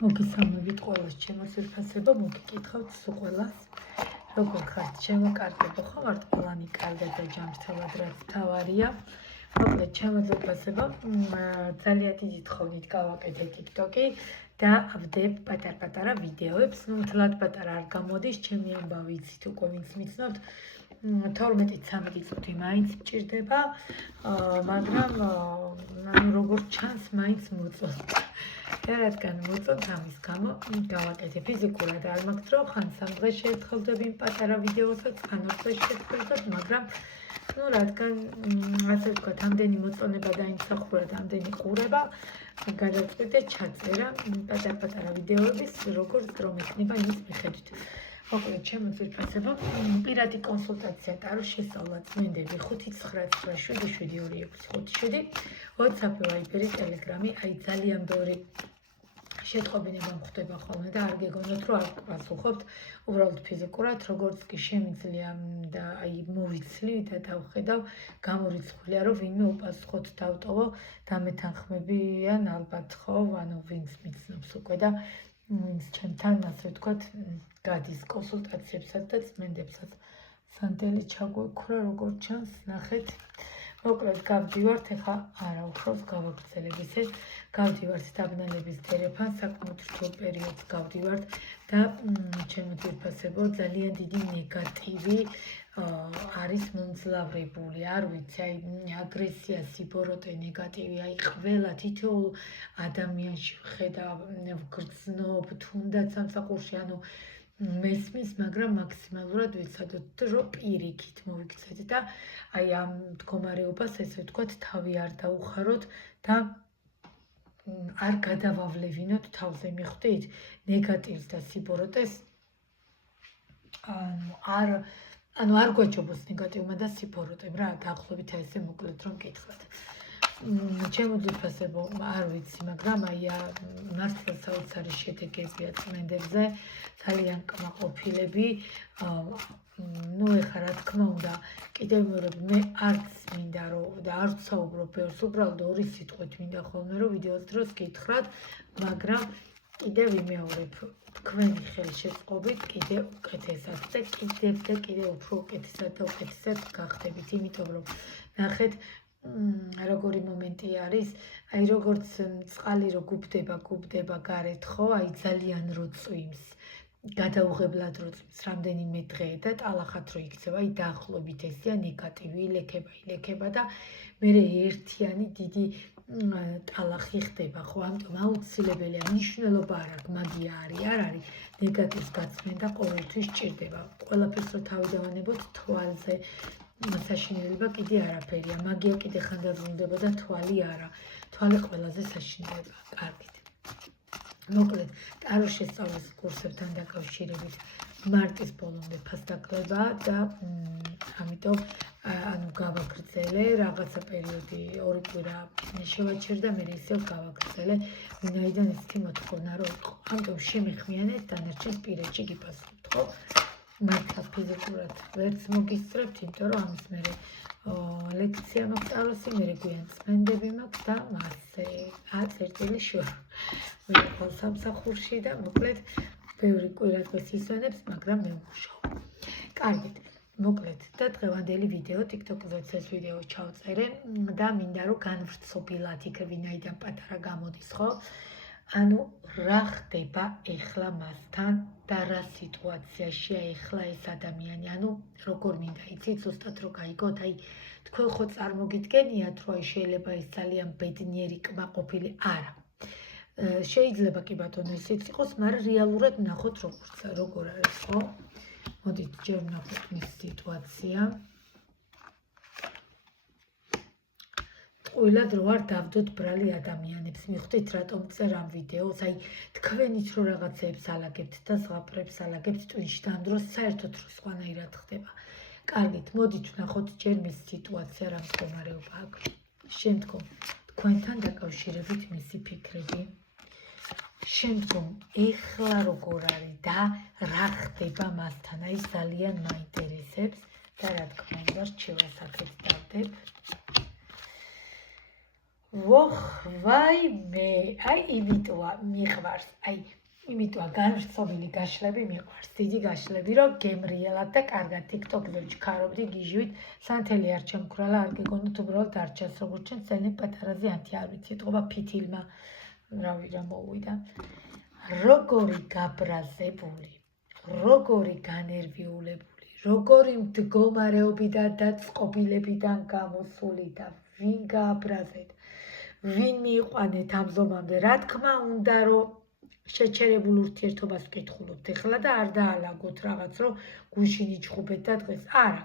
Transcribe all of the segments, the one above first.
მოგესალმებით ყველას ჩემო ძვირფასებო, მოგიკითხავთ სულ ყველას. როგორ ხართ ჩემო კარგებო, ხო ვართ ყველანი კარგად და ჯანმრთელად, რაც თავარია. მოკლედ ჩემო ძვირფასებო, ძალიან დიდი თხოვნით გავაკეთე TikTok-ი და ვდებ პატარ-პატარა ვიდეოებს. მთლად პატარა არ გამოდის, ჩემი ამბავი იცით უკვე ვინც მიცნობთ. 12-13 წუთი მაინც მჭირდება, მაგრამ როგორც ჩანს მაინც მოწონთ. რადგან მოწონთ ამის გამო გავაკეთე ფიზიკურად არ მაქვს დრო, ხან 3 დღეს შეეთხელდები იმ პატარა ვიდეოსაც, ხან 2 დღეს შეეთხელდებ, მაგრამ რადგან ასე ვთქვათ, ამდენი მოწონება დაიმსახურა და ამდენი ყურება, გადაწყვიტე ჩაწერა პატარ-პატარა ვიდეოების, როგორც დრო მექნება იმის მიხედვით. მოკლედ ჩემო ძვირფასებო, პირადი კონსულტაცია ტაროს შესწავლა წმენდები 59977272657, WhatsApp, Viber, Telegram, აი ძალიან ბევრი შეტყობინება მხდება ხოლმე და არ გეგონოთ რომ არ გპასუხობთ, უბრალოდ ფიზიკურად, როგორც კი შემიძლია და აი მოვიცლი და დავხედავ, გამორიცხულია რომ ვინმე უპასუხოთ დავტოვო, დამეთანხმებიან ალბათ ხო, ანუ ვინც მიცნობს უკვე და ვინც ჩემთან ასე ვთქვათ გადის კონსულტაციებსაც და წმენდებსაც. სანდელი ჩაგვექრა, როგორც ჩანს, ნახეთ. მოკლედ გავდივართ, ეხლა არა უხრავს გავაგრძელებ ისე, გავდივართ დაბნელების თერეფანს, საკმაოდ რთულ პერიოდს გავდივართ და ჩემო ძვირფასებო, ძალიან დიდი ნეგატივი არის მომძლავრებული, არ ვიცი, აი აგრესია, სიბოროტე, ნეგატივი, აი ყველა თითოეულ ადამიანში ვხედავ, ვგრძნობ, თუნდაც სამსახურში, ანუ მესმის, მაგრამ მაქსიმალურად ვიცადოთ, რომ პირიქით მოვიქცეთ და აი ამ მდგომარეობას, ესე ვთქვათ, თავი არ დაუხაროთ და არ გადავავლევინოთ თავზე, მიხვდით, ნეგატივს და სიბოროტეს, ანუ არ გვაჯობოს ნეგატივმა და სიბოროტემ რა, დაახლოებით ესე მოკლედ რომ გითხრათ. ჩემო ძვირფასებო, არ ვიცი, მაგრამ აი მართლა საოცარი შედეგებია წმენდებზე, ძალიან კმაყოფილები. ეხლა რა თქმა უნდა, კიდევ მეორე მე არც მინდა რომ და არც საუბრობ ბევრს, უბრალოდ ორი სიტყვით მინდა ხოლმე რომ ვიდეოს დროს გითხრათ, მაგრამ კიდევ ვიმეორებ, თქვენი ხელშეწყობით კიდევ უკეთესად და კიდევ უფრო უკეთესად და უკეთესად გახდებით, იმიტომ რომ ნახეთ როგორი მომენტი არის, აი როგორც წყალი რო გუბდება გარეთ, ხო, აი ძალიან რო წვიმს, გადაუღებლად რო წვიმს რამდენიმე დღე და ტალახად რო იქცევა, აი დაახლოებით ესეა ნეგატივი, ილექება და მე ერთიანი დიდი ტალახი ხდება, ხო, ამიტომ აუცილებელია, მნიშვნელობა არ აქვს, მაგია არის, არ არის, ნეგატივს გაცმენდა ყოველთვის სჭირდება. ყველაფერს რო თავი დავანებოთ თვალზე, საშინელება კიდე არაფერია, მაგია კიდე ხანდაზმულდება და თვალი არა. თვალი ყველაზე საშინელება. კარგით. მოკლედ, ტაროს შესწავლის კურსებთან დაკავშირებით მარტის ბოლომდე ფასდაკლება და ამიტომ ანუ გავაგრძელე რაღაცა პერიოდი 2 კვირა შევაჩერდა, მე ისევ გავაგრძელე, ვინაიდან ისეთი მოთხოვნა რო იყო. ამიტომ შემეხმიანეთ დანარჩენ პირებში გიფასებთ, ხო? მართლა ფიზიკურად ვერც მოგისწრებთ, იმიტომ რომ ამის მერე ლექცია მაქვს ტაროსი, მერე გვიან წმენდები მაქვს და ასე წერტილი შუა. ვიყავ სამსახურში და მოკლედ ბევრი კვირა დღეს ისვენებს, მაგრამ მე ვმუშაობ. კარგით, მოკლედ და დღევანდელი ვიდეო TikTok-ზეც ეს ვიდეო ჩავწერე და მინდა რომ განვრცობილად იქ ვინაიდან პატარა გამოდის, ხო? ანუ რა ხდება ეხლა მასთან და რა სიტუაციაშია ეხლა ეს ადამიანი, ანუ როგორ მინდა იცით, ზუსტად რო გაიგოთ, აი თქვენ ხო წარმოგიდგენიათ, რომ აი შეიძლება ეს ძალიან ბედნიერი კმაყოფილი არა. შეიძლება კი ბატონო ისიც იყოს, მაგრამ რეალურად ნახოთ როგორ არის, ხო? მოდით ჯერ ვნახოთ მის სიტუაცია. ყვილად რო არ დავდოთ ბრალი ადამიანებს, მიხვდით რატომ წერ ამ ვიდეოს, აი თქვენით რო რაღაცეებს ალაგებთ და ზღაპრებს ალაგებთ ტვინში და ამ დროს საერთოდ რო სხვანაირად ხდება. კარგით, მოდით ვნახოთ ჯერ მის სიტუაცია, რა მდგომარეობა აქვს. შემდგომ თქვენთან დაკავშირებით მისი ფიქრები. შემდგომ ეხლა როგორ არის და რა ხდება მასთან, აი ძალიან მაინტერესებს და რა თქმა უნდა რჩევას აქეთ დავდებ. მოკლედ, ტაროს შესწავლის კურსებთან დაკავშირებით მარტის ბოლომდე ფასდაკლება და ამიტომ შემეხმიანეთ დანარჩენ პირებში გიფასებთ, ხო? მართლა ფიზიკურად ვერც მოგისწრებთ, იმიტომ რომ ამის მერე ლექცია მაქვს ტაროსი, მერე გვიან წმენდები მაქვს და ასე atelierები ვაიმე, აი იმიტოა მიყვარს, იმიტოა განრცობილი გაშლები მიყვარს, დიდი გაშლები, რომ გემრიელად და კარგად TikTok-ზე ჩქარობდი გიჟივით, სანთელი არ ჩემქრალა, არ გეკონდოთ უბრალოდ არჩას, როგორც ჩვენ წელი პატარაზე ანთი არ ვიცი, ეთყობა ფითილმა, რავი რა მოვიდა. როგორი გაბრაზებული, როგორი განერვიულებული, როგორი მდგომარეობიდან და წყობილებიდან გამოსული და ვინ გააბრაზეთ, ვინ მიიყვანეთ ამ ზომამდე, რა თქმა უნდა, რომ შეჩერებულ ურთიერთობას ვკითხულობთ ეხლა და არ დაალაგოთ რაღაც, რომ გუშინ იჩხუბეთ და დღეს. არა,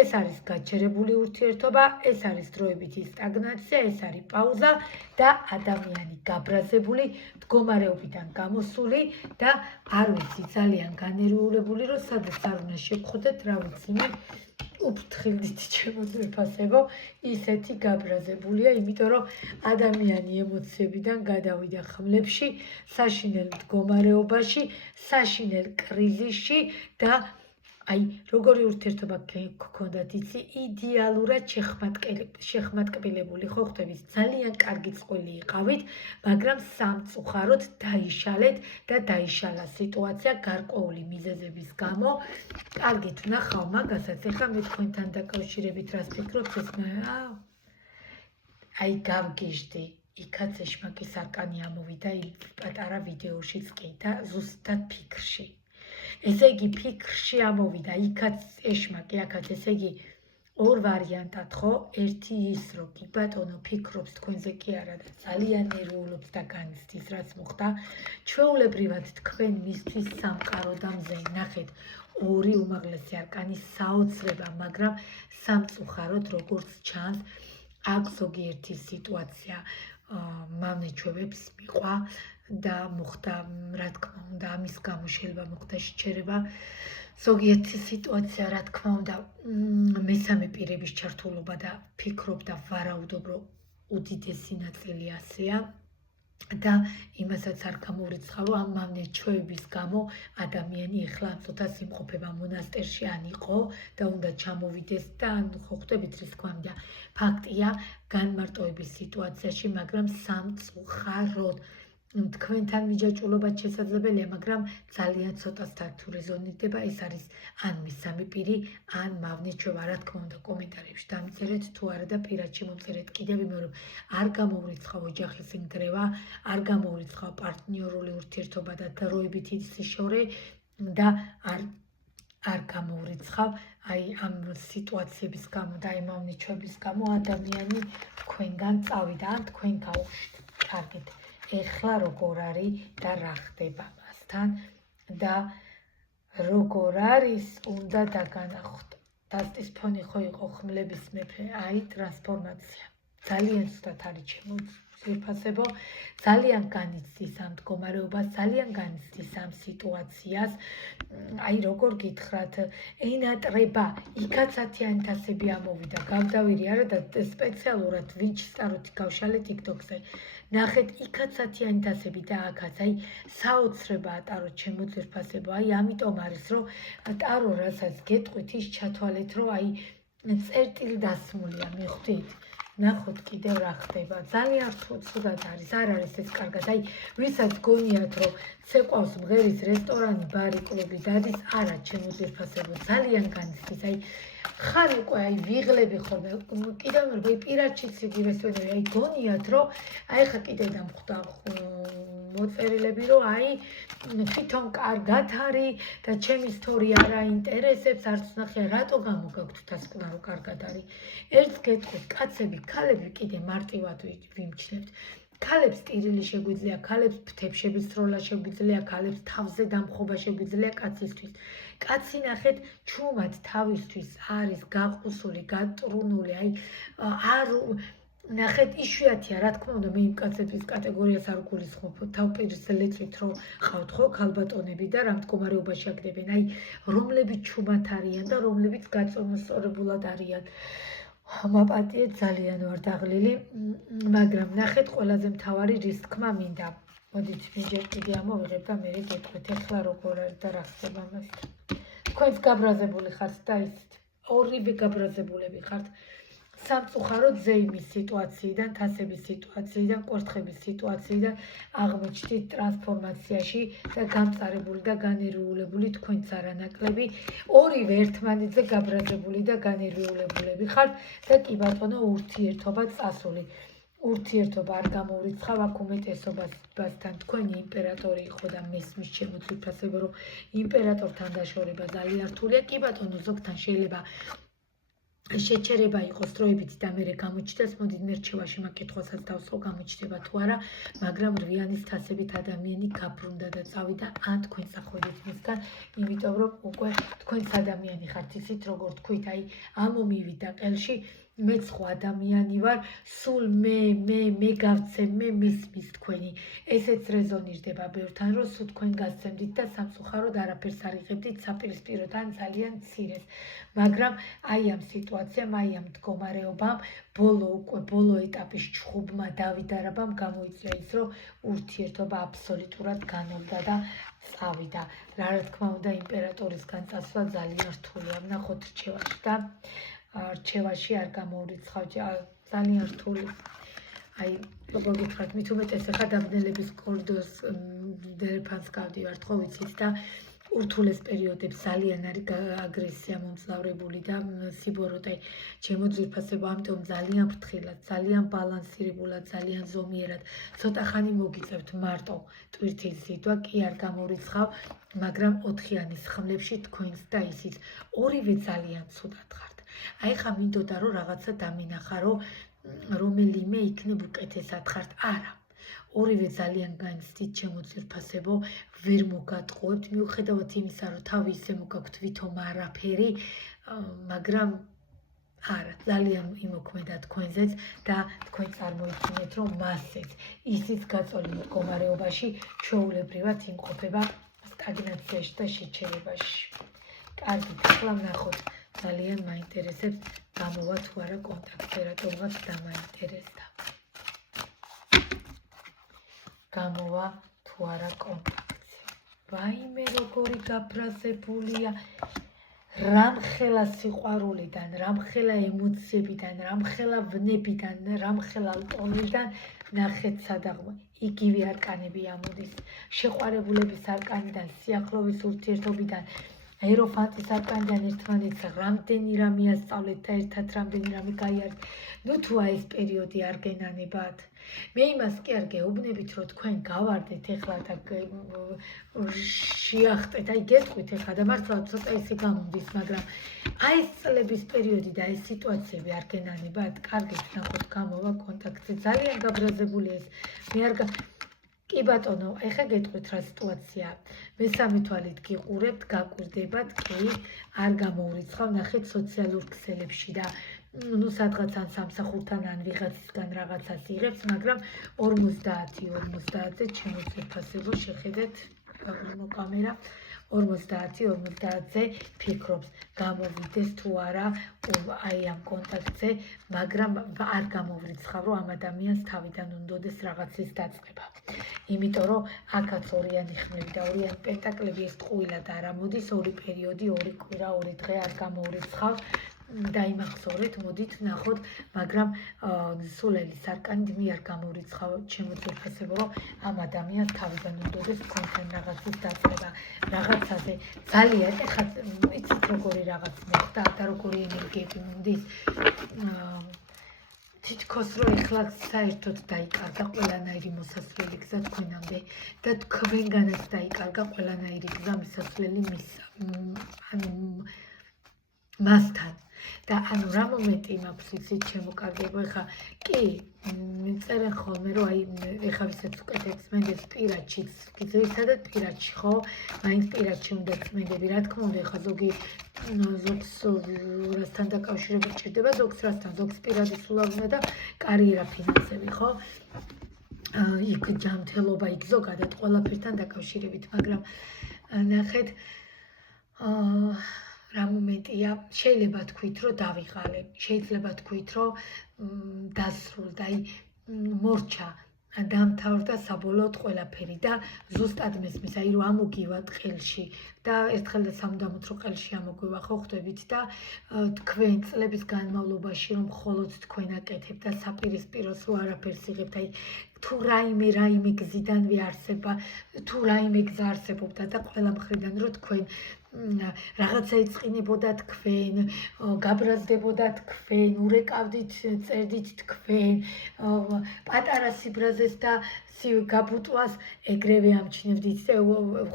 ეს არის გაჩერებული ურთიერთობა, ეს არის დროებითი სტაგნაცია, ეს არის პაუზა და ადამიანი გაბრაზებული, მდგომარეობიდან გამოსული და არ ვიცი, ძალიან განერვიულებული, რომ სადაც არ უნდა შეგხვდეთ, რა ვიცი, უფრთხილდით ჩემო ძვირფასებო, ისეთი გაბრაზებულია, იმიტომ რომ ადამიანი ემოციებიდან გადავიდა ხმლებში, საშინელ მდგომარეობაში, საშინელ კრიზისში და როგორი ურთიერთობა გქონდათ იცი, იდეალურად შეხმატკბილებული, ხო ხვდებით, ძალიან კარგი წყვილი იყავით, მაგრამ სამწუხაროდ დაიშალეთ და დაიშალა სიტუაცია გარკვეული მიზეზების გამო. კარგით ვნახავ მაგასაც, ეხლა მე თქვენთან დაკავშირებით რას ფიქრობთ, ეს გავგიჟდი, იქაც ეშმაკის არკანი ამოვიდა იმ პატარა ვიდეოშიც კი და ზუსტად ფიქრში. ესე იგი ფიქრში ამოვიდა, იქაც ეშმაკი, აქაც, ესე იგი ორ ვარიანტად, ხო? ერთი ის, რომ კი ბატონო ფიქრობს თქვენზე კი არა და ძალიან ნერვიულობს და განიცდის, რაც მოხდა. ჩვეულებრივად თქვენ მისთვის სამყარო და მზეი, ნახეთ, ორი უმაღლესი არკანი საოცრება, მაგრამ სამწუხაროდ როგორც ჩანს, აქ ზოგიერთი სიტუაცია მავნეჩვევებს მიყვა და მოხდა, რა თქმა უნდა, ამის გამო შეიძლება მოხდა შეჩერება. ზოგიერთი სიტუაცია, რა თქმა უნდა, მესამე პირების ჩართულობა და ფიქრობ და ვარაუდობ, რომ უდიდესი ნაწილი ასეა. და იმასაც არ გამორიცხავ, ამ მავნეჩვევების გამო ადამიანი ეხლა ამ წუთას იმყოფება მონასტერში ან იყო და უნდა ჩამოვიდეს და ან ხო ხვდებით რის თქვა მინდა. ფაქტია განმარტოების სიტუაციაში, მაგრამ სამწუხაროდ თქვენთან მიჯაჭვულობაც შესაძლებელია, მაგრამ ძალიან ცოტასთან თუ რეზონირდება, ეს არის ან მესამე პირი, ან მავნეჩვევა, რა თქმა უნდა, კომენტარებში დამწერეთ თუ არა და პირად შემომწერეთ. კიდევ ვიმეორებ, არ გამოურიცხავ ოჯახის ნგრევა, არ გამოურიცხავ პარტნიორული ურთიერთობა და დროებითი სიშორე და არ გამოურიცხავ ამ სიტუაციების გამო და ამ მავნეჩვევების გამო ადამიანი თქვენგან წავიდა ან თქვენ გაუშვით. კარგით. ეხლა როგორ არის და რა ხდება მასთან და როგორ არის, უნდა დაგანახოთ. დასტის ფონი ხო იყო ხმლების მეფე, ტრანსფორმაცია. ძალიან ზუსტად არის ჩემო ძვირფასებო, ძალიან განიცდის ამ მდგომარეობას, ძალიან განიცდის ამ სიტუაციას. როგორ გითხრათ, ენატრება, იქაც 10,000 ამოვიდა, გავდავირი არა და სპეციალურად ვინჩსტაროთი გავშალე TikTok-ზე. ნახეთ, იქაც 10,000 და აქაც, საოცრებაა ტარო ჩემო ძვირფასებო, ამიტომ არის, რომ ტარო რასაც გეტყვით, ის ჩათვალეთ, რომ წერტილი დასმულია, მიხვდით? ნახოთ კიდევ რა ხდება, ძალიან ცუდად არის, არ არის ეს კარგად, ვისაც გონიათ, რომ ცეკვავს მღერის რესტორანი, ბარი, კლუბი დადის, არა, ჩემო ძვირფასებო, ძალიან განიცდის, ხან უკვე ვიღლები ხოლმე, კიდევ პირადში სიგირესვენები, გონიათ, რომ ხა კიდე დამხვდა მოწერილები, რომ თვითონ კარგად არის და ჩემი სტორი არ აინტერესებს, არც ნახე, რატო გამოგაქვთ დასკვნა, რომ კარგად არის. ერთს გეტყვით, კაცები, ქალები კიდე მარტივად ვიმჩნევთ. ქალებს ტირილი შეგვიძლია, ქალებს ფრთებში სროლა შეგვიძლია, ქალებს თავზე დამხობა შეგვიძლია კაცისთვის. კაცი ნახეთ, ჩუმად თავისთვის არის გაყუსული, გატრუნული, არ ნახეთ, იშვიათია, რა თქმა უნდა, მე იმ კაცების კატეგორიას არ გულისხმობ, თავპირს ლეწვით რომ ყავთ ხო ქალბატონები და რა მდგომარეობაში აქდებენ, რომლებიც ჩუმად არიან და რომლებიც გაწონასწორებულად არიან. მაპატიეთ, ძალიან ვარ დაღლილი, მაგრამ ნახეთ, ყველაზე მთავარი რის თქმა მინდა. მოდით მიჯერ კიდე ამოვიღებ და მე გეტყვით, ეხლა როგორ არის და რა ხდება მასთან. თქვენც გაბრაზებული ხართ და ისეთ ორივე გაბრაზებულები ხართ. სამწუხაროდ ზეიმის სიტუაციიდან, თასების სიტუაციიდან, კვერთხების სიტუაციიდან აღმოჩნდით ტრანსფორმაციაში და გამწარებული და განერვიულებული თქვენც არანაკლები, ორივე ერთმანეთზე გაბრაზებული და განერვიულებულები ხართ და კი ბატონო ურთიერთობა წასული. ურთიერთობა არ გამოურიცხავ აქ უმეტესობასთან თქვენი იმპერატორი იყო და მესმის ჩემო ძვირფასებო რომ იმპერატორთან დაშორება ძალიან რთულია. კი ბატონო ზოგთან შეიძლება შეჩერება იყოს დროებითი და მერე გამოჩნდეს, მოდით მე რჩევაში მაგ კითხვასაც დავსვო გამოჩნდება თუ არა, მაგრამ რვიანის თასებით ადამიანი გაბრუნდა და წავიდა ან თქვენ წახვედით მისგან, იმიტომ რომ უკვე თქვენც ადამიანი ხართ, იცით როგორ თქვით, აი ამომივიდა ყელში მეც ხო ადამიანი ვარ, სულ მე გავცემ, მე მისმის თქვენი. ესეც რეზონირდება ბევრთან, რომ სულ თქვენ გასცემდით და სამწუხაროდ არაფერს არ იღებდით საპირისპიროთან ძალიან მცირეს. მაგრამ აი ამ სიტუაციამ, აი ამ მდგომარეობამ, ბოლო ეტაპის ჩხუბმა დავიდარაბამ გამოიწვია ის, რომ ურთიერთობა აბსოლუტურად განოვდა და წავიდა. რა თქმა უნდა, იმპერატორისგან წასვლა ძალიან რთულია. ვნახოთ რჩევაში და რჩევაში არ გამოურიცხავ ძალიან რთული. აი, როგორ გითხრათ, მით უმეტეს ახლა დამბნელების კორიდორს დერეფანს გავდივართ, ხო ვიცით და ურთულეს პერიოდებს ძალიან არის აგრესია მომძლავრებული და სიბოროტე ჩემო ძვირფასებო, ამიტომ ძალიან ფრთხილად, ძალიან ბალანსირებულად, ძალიან ზომიერად, ცოტა ხანი მოგიწევთ მარტო ტვირთის ზიდვა, კი არ გამოურიცხავ, მაგრამ 4-იანის ხმლებში თქვენს და ისიც ორივე ძალიან ცუდად ხართ. აი ხა მინდოდა რომ რაღაცა დამინახა, რომ რომელიმე იქნებ უკეთესად ხართ. არა. ორივე ძალიან განცდით ჩემო ძვირფასებო, ვერ მოგატყუებთ, მიუხედავად იმისა, რომ თავი ისე მოგაქვთ ვითომ არაფერი, მაგრამ არა, ძალიან იმოქმედა თქვენზეც და თქვენ წარმოიდგინეთ, რომ მასეც ისიც გაწოლილ მდგომარეობაში ჩვეულებრივად იმყოფება სტაგნაციაში და შეჩერებაში. კარგით, ახლა ვნახოთ. ძალიან მაინტერესებს გამოვა თუ არა კონტაქტზე, რატომღაც დამაინტერესდა. გამოვა თუ არა კონტაქტზე. ვაიმე როგორი გაბრაზებულია. რამხელა სიყვარულიდან, რამხელა ემოციებიდან, რამხელა ვნებიდან, რამხელა ტონიდან ნახეთ სადაღმო. იგივე არკანები ამოდის. შეყვარებულების არკანიდან, სიახლოვის ურთიერთობიდან, ეროფანტის არკანიდან ერთმანეთს რამდენი რამე ასწავლეთ და ერთად რამდენი რამე გაიარეთ. ნუ თუ აი ეს პერიოდი არ გენანებათ. მე იმას კი არ გეუბნებით, რომ თქვენ გავარდეთ ეხლა და შეახტეთ, აი გეტყვით ეხლა და მართლა ცოტა ისე გამომდის, მაგრამ აი ეს წლების პერიოდი და ეს სიტუაციები არ გენანებათ. კარგით, ნახოთ გამოვა კონტაქტზე. ძალიან გაბრაზებული ეს. მე არ კი ბატონო, ეხლა გეტყვით რა სიტუაცია. მესამე თვალით გიყურებთ, გაკვირდებათ, კი, არ გამოურიცხავ, ნახეთ სოციალურ ქსელებში და ნუ სადღაც ან სამსახურთან ან ვიღაცისგან რაღაცას იღებს, მაგრამ 50-50-ზე ჩემო ძვირფასებო შეხედეთ კამერა 50-50-ზე ფიქრობს, გამოვიდეს თუ არა აი ამ კონტაქტზე, მაგრამ არ გამოვრიცხავ, რომ ამ ადამიანს თავიდან უნდადეს რაღაცის დაწყება. იმიტომ რომ აქაც ორიანი ხმლები და ორიანი პენტაკლები ეს ტყუილად არ ამოდის, ორი პერიოდი, ორი კვირა, ორი დღე არ გამოვრიცხავ. დაიმახსოვრეთ, მოდით ვნახოთ, მაგრამ სულელის არკანით მე არ გამოვრიცხავ, ჩემო ძვირფასებო, რომ ამ ადამიანს თავიდან უნდადეს თქვენთან რაღაცის დაწყება. რაღაცაზე ძალიან ეხლა იცით როგორი რაღაც მოხდა და როგორი ენერგიები მომდის. თითქოს რომ ეხლა საერთოდ დაიკარგა ყველანაირი მოსასვლელი გზა თქვენამდე და თქვენგანაც დაიკარგა ყველანაირი გზა მისასვლელი მასთან. და ანუ რა მომენტი მაქვს იცით ჩემო კარგებო, ეხლა კი წერენ ხოლმე რომ აი ეხლა ვისაც უკეთებს მენდეს პირადშიც, გიძვირთადად პირადში, ხო? მაინც პირადში უნდა წმენდები, რა თქმა უნდა, ეხლა ზოგს რასთან დაკავშირებით ჭირდება, ზოგს რასთან, ზოგს პირადი სულავნა და კარიერა, ფინანსები, ხო? იქ ჯანმრთელობა, იქ ზოგადად ყველაფერთან დაკავშირებით, მაგრამ ნახეთ რა მომენტია, შეიძლება თქვით, რომ დავიღალე, შეიძლება თქვით, რომ დასრულდა, აი მორჩა, დამთავრდა საბოლოოდ ყველაფერი და ზუსტად მესმის, აი რომ ამოგივათ ყელში და ერთხელ და სამუდამოდ რომ ყელში ამოგვივა ხო ხვდებით და თქვენ წლების განმავლობაში რომ მხოლოდ თქვენ აკეთებთ და საპირისპიროს რომ არაფერს იღებთ, აი თუ რაიმე გზიდანვე არსება, თუ რაიმე გზა არსებობდა და ყველა მხრიდან რომ თქვენ რაღაცა იწყინებოდა თქვენ, გაბრაზდებოდა თქვენ, ურეკავდით, წერდით თქვენ, პატარა სიბრაზეს და გაბუტვას ეგრევე ამჩნევდით და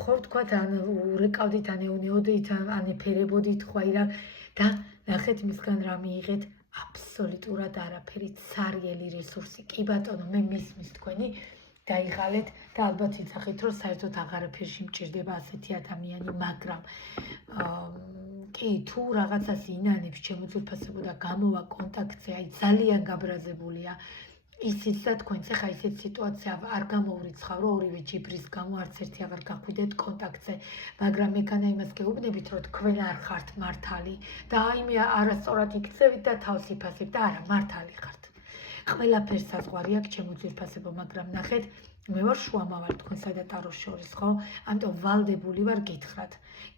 ხო ვთქვათ, ან ურეკავდით, ან ეუნეოდით, ან ეფერებოდით ხვაირა და ნახეთ მისგან რა მიიღეთ, აბსოლუტურად არაფერი, ცარიელი რესურსი. კი ბატონო, მე მისმის თქვენი დაიღალეთ და ალბათ იცახეთ, რომ საერთოდ აღარაფერში მჭირდება ასეთი ადამიანი, მაგრამ კი, თუ რაღაცას ინანებს შემოძვირფასებო და გამოვა კონტაქტზე, აი ძალიან გაბრაზებულია, ისიც და თქვენც ახლა ისეთ სიტუაცია არ გამოურიცხავ, რომ ორივე ჯიბრის გამო არც ერთი აღარ გახვიდეთ კონტაქტზე, მაგრამ მეკანა იმას გეუბნებით, რომ თქვენ არ ხართ მართალი და აი მე არასწორად იქცევით და თავს იფასებთ და არა, მართალი ხართ. ყველაფერს საზღვარი აქვს შემოძვირფასებო, მაგრამ ნახეთ, მე ვარ შუამავალ თქვენსა და ტაროს შორის, ხო? ამიტომ ვალდებული ვარ გითხრათ.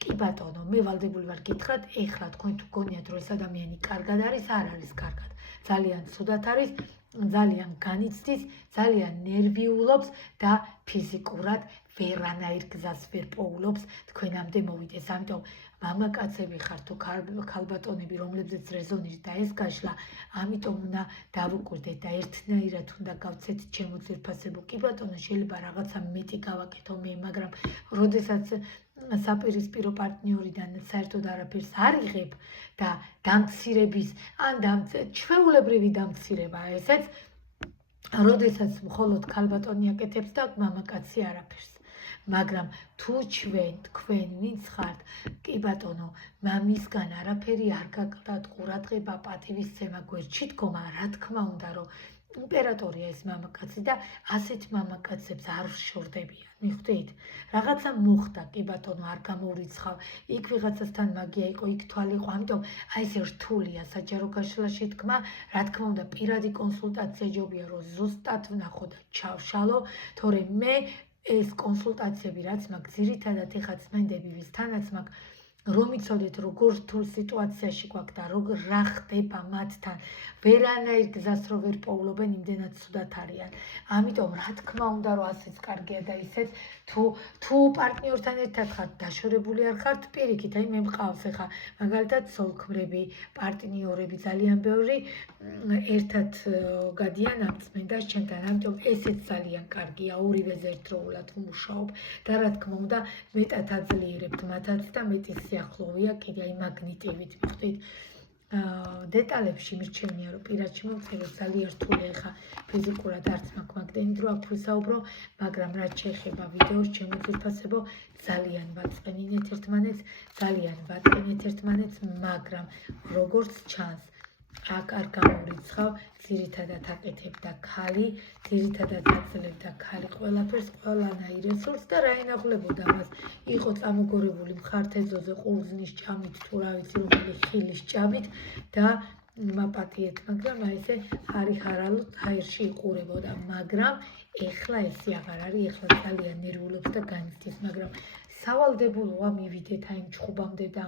კი ბატონო, მე ვალდებული ვარ გითხრათ, ეხლა თქვენ თუ გონიათ, რომ ეს ადამიანი კარგად არის, არ არის კარგად. ძალიან ცუდად არის, ძალიან განიცდის, ძალიან ნერვიულობს და ფიზიკურად ვერანაირ გზას ვერ პოულობს თქვენამდე მოვიდეს. ამიტომ მამაკაცები ხართ თუ ქალბატონები, რომლებზეც რეზონირს და ეს გაშლა, ამიტომ უნდა დავუკვირდეთ და ერთნაირად უნდა გავცეთ შემოძვირფასებო. კი ბატონო, შეიძლება რაღაცა მეტი გავაკეთო მე, მაგრამ როდესაც საპირისპირო პარტნიორიდან საერთოდ არაფერს არ იღებ და დამცირების ან ჩვეულებრივი დამცირებაა ესეც, როდესაც მხოლოდ ქალბატონი აკეთებს და მამაკაცი არაფერს. მაგრამ თუ თქვენ ვინც ხართ, კი ბატონო, მამისგან არაფერი არ გაგდათ, ყურადღება, პატივისცემა, გვერდში დგომა, რა თქმა უნდა, რომ იმპერატორია ეს მამაკაცი და ასეთ მამაკაცებს არ შორდებიან. მიხვდით? რაღაცა მოხდა, კი ბატონო, არ გამოურიცხავ. იქ ვიღაცასთან მაგია იყო, იქ თვალი იყო, ამიტომ აი ეს რთულია საჯარო გაშლაში თქმა, რა თქმა უნდა, პირადი კონსულტაცია ჯობია, რომ ზუსტად ვნახო და ჩავშალო, თორემ მე ეს კონსულტაციები რაც მაქვს, ძირითადად ეხა წმენდები ვისთანაც მაქვს, რომ იცოდეთ როგორ რთულ სიტუაციაში გვაქვს და რა ხდება მათთან, ვერანაირ გზას რო ვერ პოულობენ, იმდენად ცუდად არიან. ამიტომ რა თქმა უნდა, რომ ასეც კარგია და ისეც, თუ პარტნიორთან ერთად ხართ, დაშორებული არ ხართ, პირიქით, აი მე მყავს ახლა მაგალითად სოლქმრები, პარტნიორები ძალიან ბევრი ერთად გადიან ამ წმენდას ჩემთან, ამიტომ ესეც ძალიან კარგია, ორივეზე ერთდროულად ვმუშაობ და რა თქმა უნდა, მეტად აძლიერებთ მათაც და მეტი სიახლოვეა, კიდე აი მაგნიტივით მიხვდით. დეტალებში მირჩევნია, რომ პირადში მოვწერო, ძალიან რთულია ახლა ფიზიკურად არც მაქვს მაგდენით, რომ აქ ვისაუბრო, მაგრამ რაც შეეხება ვიდეოს შემოძვირფასებო, ძალიან ვაწყენინეთ ერთმანეთს, მაგრამ როგორც ჩანს, აქ არ გამოურიცხავ, ძირითადად აკეთებდა ქალი, ძირითადად აძლევდა ქალი ყველაფერს, ყველანაირ რესურსს და რა ენახულებოდა მას, იყო წამოგორებული მხართეზოზე ყურძნის ჭამით, თუ რა ვიცი რომელი ხილის ჭამით და მაპატიეთ, მაგრამ აი ესე ჰარალოდ ჰაერში იყურებოდა, მაგრამ ეხლა ესე აღარ არის, ეხლა ძალიან ნერვულობს და განიცდის, მაგრამ სავალდებულოა მივიდეთ აი ჩხუბამდე და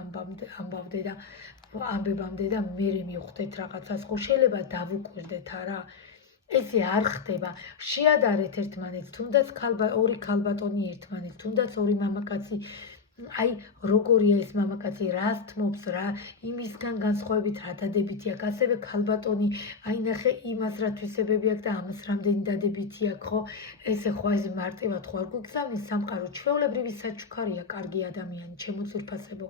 ამბებამდე და მერე მივხვდეთ რაღაცას, ხო შეიძლება დავუკვირდეთ არა? ესე არ ხდება. შეადარეთ ერთმანეთს, თუნდაც ორი ქალბატონი ერთმანეთს, თუნდაც ორი მამაკაცი, აი როგორია ეს მამაკაცი, რას თმობს, რა იმისგან განსხვავებით რა დადებითი აქვს, ასევე ქალბატონი, აი ნახე იმას რა თვისებები აქვს და ამას რამდენი დადებითი აქვს, ხო? ესე ხო ეს მარტივად ხო არ გვიგზავნის სამყარო, ჩვეულებრივი საჩუქარია კარგი ადამიანი, შემოძვირფასებო.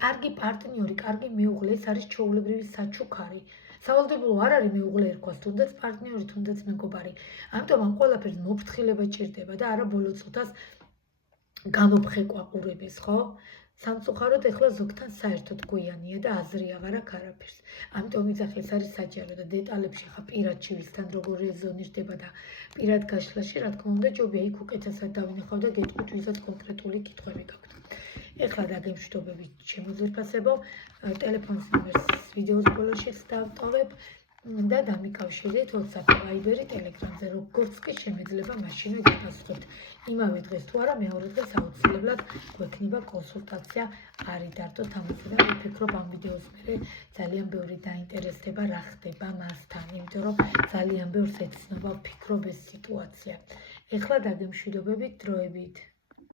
კარგი პარტნიორი, კარგი მეუღლე, ეს არის ჩვეულებრივი საჩუქარი. სავალდებულო არ არის მეუღლე ერქვას, თუნდაც პარტნიორი, თუნდაც მეგობარი. ამიტომ ამ ყველაფერს მოფრთხილება ჭირდება და არა ბოლო წუთას გამოფხეკვა ყურების, ხო? სამწუხაროდ ეხლა ზოგთან საერთოდ გვიანია და აზრი აღარ აქვს არაფერს. ამიტომ ვიძახ, ეს არის საჯარო და დეტალებში ხა პირადში ვისთან როგორ რეზონირდება და პირად გაშლაში, რა თქმა უნდა, ჯობია იქ უკეთესად დავინახავ და გეტყვით, ვისაც კონკრეტული კითხვები გაქვთ. ეხლა დაგემშვიდობებით შემოძვირფასებო, ტელეფონის ნომერს ვიდეოს ბოლოში დავტოვებ და დამიკავშირეთ WhatsApp, Viber, Telegram-ზე, როგორც კი შემეძლება მაშინვე გაპასუხებთ. იმავე დღეს თუ არა, მეორე დღეს აუცილებლად გვექნება კონსულტაცია. არის დარტოთ ამაზე და ვფიქრობ ამ ვიდეოს მერე ძალიან ბევრი დაინტერესდება რა ხდება მასთან, იმიტომ რომ ძალიან ბევრს ეცნობა ვფიქრობ ეს სიტუაცია. ეხლა დაგემშვიდობებით დროებით.